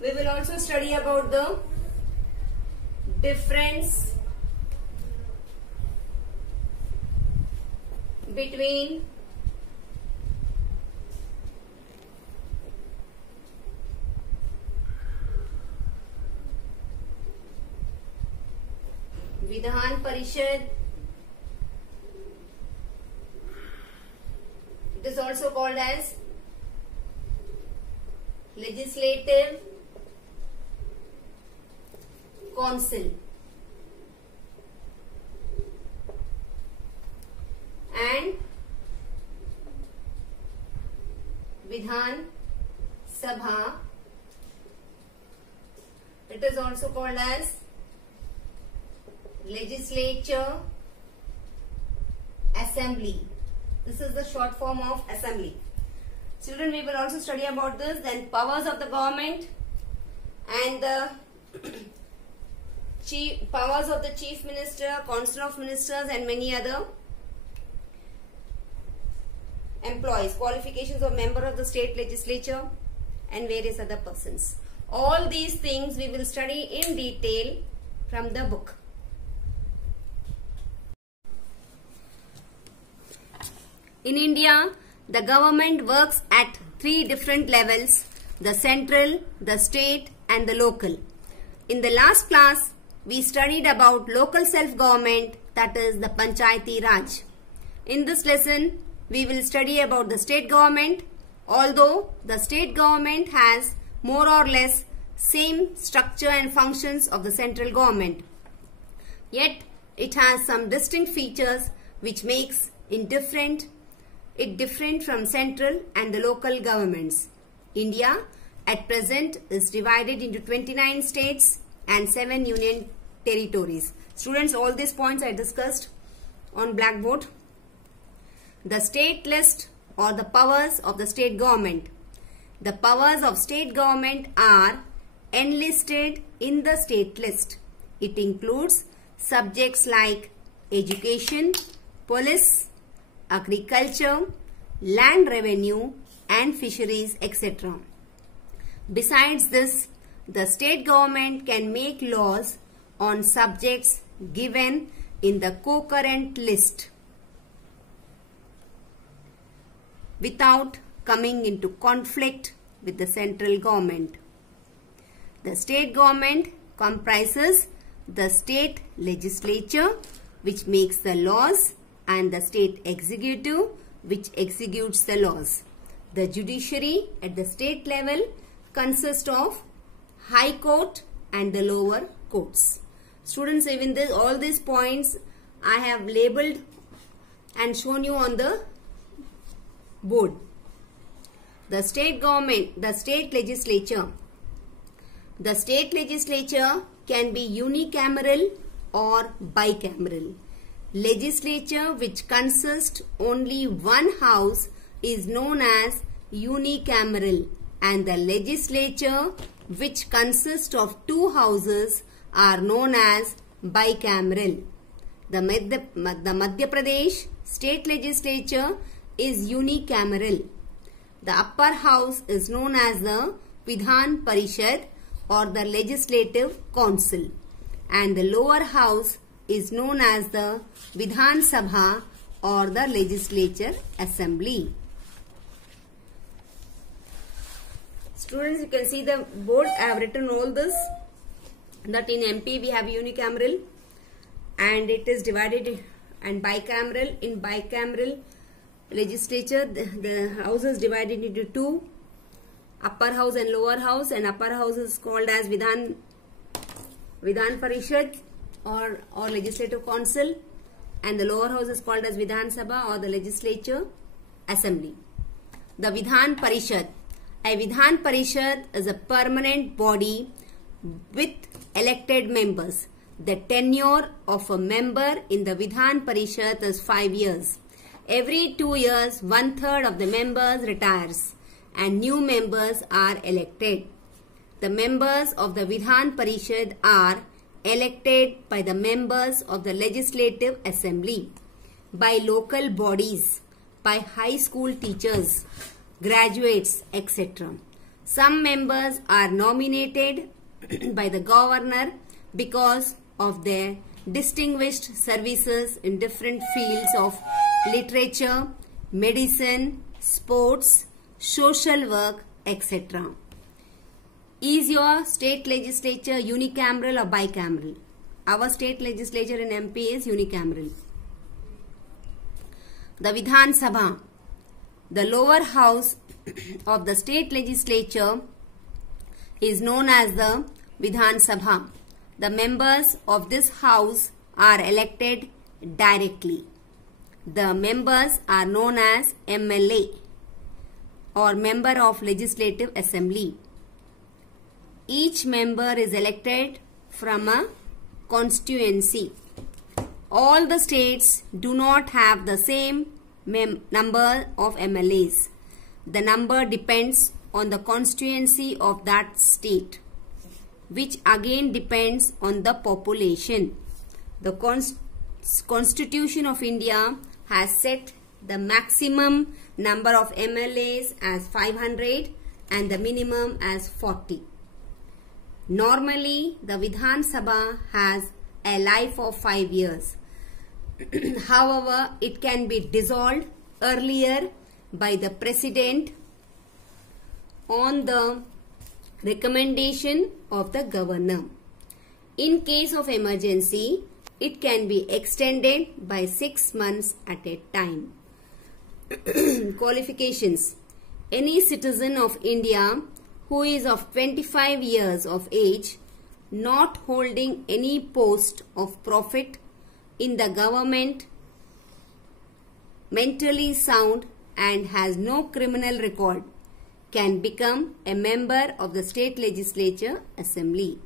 We will also study about the difference between Vidhan Parishad. It is also called as Legislative Council and Vidhan Sabha. It is also called as Legislature Assembly. This is the short form of assembly. Children, we will also study about this. Then powers of the government and the powers of the Chief Minister, Council of Ministers and many other employees, qualifications of member of the state legislature and various other persons. All these things we will study in detail from the book. In India, the government works at 3 different levels: the central, the state and the local. In the last class, we studied about local self-government, that is the Panchayati Raj. In this lesson, we will study about the state government, although the state government has more or less same structure and functions of the central government. Yet, it has some distinct features which makes it different from central and the local governments. India at present is divided into 29 states and 7 union territories. Students, all these points I discussed on blackboard. The state list or the powers of the state government. The powers of state government are enlisted in the state list. It includes subjects like education, police, agriculture, land revenue and fisheries, etc. Besides this, the state government can make laws on subjects given in the concurrent list without coming into conflict with the central government. The state government comprises the state legislature, which makes the laws, and the state executive, which executes the laws. The judiciary at the state level consists of high court and the lower courts. Students, even all these points I have labeled and shown you on the board. The state government, the state legislature. The state legislature can be unicameral or bicameral. Legislature which consists only one house is known as unicameral, and the legislature which consists of 2 houses are known as bicameral. The Madhya Pradesh state legislature is unicameral. The upper house is known as the Vidhan Parishad or the Legislative Council, and the lower house is known as the Vidhan Sabha or the Legislature Assembly. Students, you can see the board. I have written all this, that in MP we have unicameral and it is divided and bicameral. In bicameral legislature, the house is divided into 2, upper house and lower house, and upper house is called as Vidhan Parishad or Legislative Council, and the lower house is called as Vidhan Sabha or the Legislature Assembly. The Vidhan Parishad. A Vidhan Parishad is a permanent body with elected members. The tenure of a member in the Vidhan Parishad is 5 years. Every 2 years, 1/3 of the members retires and new members are elected. The members of the Vidhan Parishad are elected by the members of the Legislative Assembly, by local bodies, by high school teachers, graduates, etc. Some members are nominated by the governor because of their distinguished services in different fields of literature, medicine, sports, social work, etc. Is your state legislature unicameral or bicameral? Our state legislature in MP is unicameral. The Vidhan Sabha, the lower house of the state legislature, is known as the Vidhan Sabha. The members of this house are elected directly. The members are known as MLA or Member of Legislative Assembly. Each member is elected from a constituency. All the states do not have the same number of MLAs. The number depends on the constituency of that state, which again depends on the population. The Constitution of India has set the maximum number of MLAs as 500 and the minimum as 40. Normally, the Vidhan Sabha has a life of 5 years. However, it can be dissolved earlier by the President on the recommendation of the Governor. In case of emergency, it can be extended by 6 months at a time. Qualifications. Any citizen of India who is of 25 years of age, not holding any post of profit in the government, mentally sound and has no criminal record, can become a member of the state legislative assembly.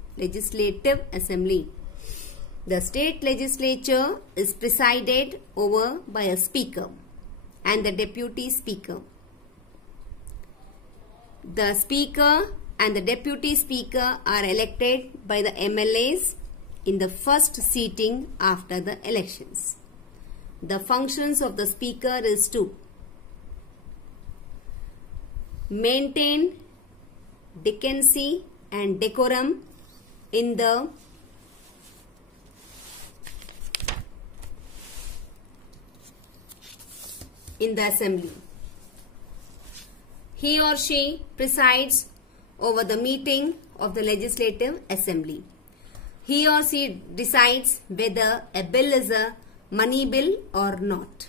The state legislature is presided over by a speaker and the deputy speaker. The speaker and the deputy speaker are elected by the MLAs in the first sitting after the elections. The functions of the speaker is to maintain decency and decorum in the assembly. He or she presides over the meeting of the legislative assembly. He or she decides whether a bill is a money bill or not.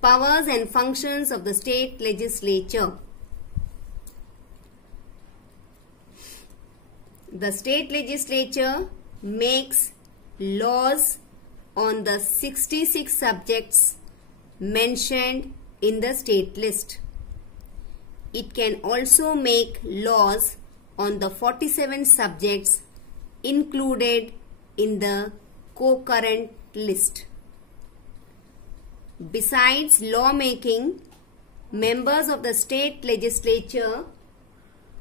Powers and functions of the state legislature. The state legislature makes laws on the 66 subjects mentioned in the state list. It can also make laws on the 47 subjects included in the concurrent list. Besides lawmaking, members of the state legislature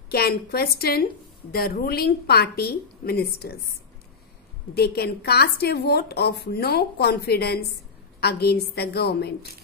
can question the ruling party ministers. They can cast a vote of no confidence against the government.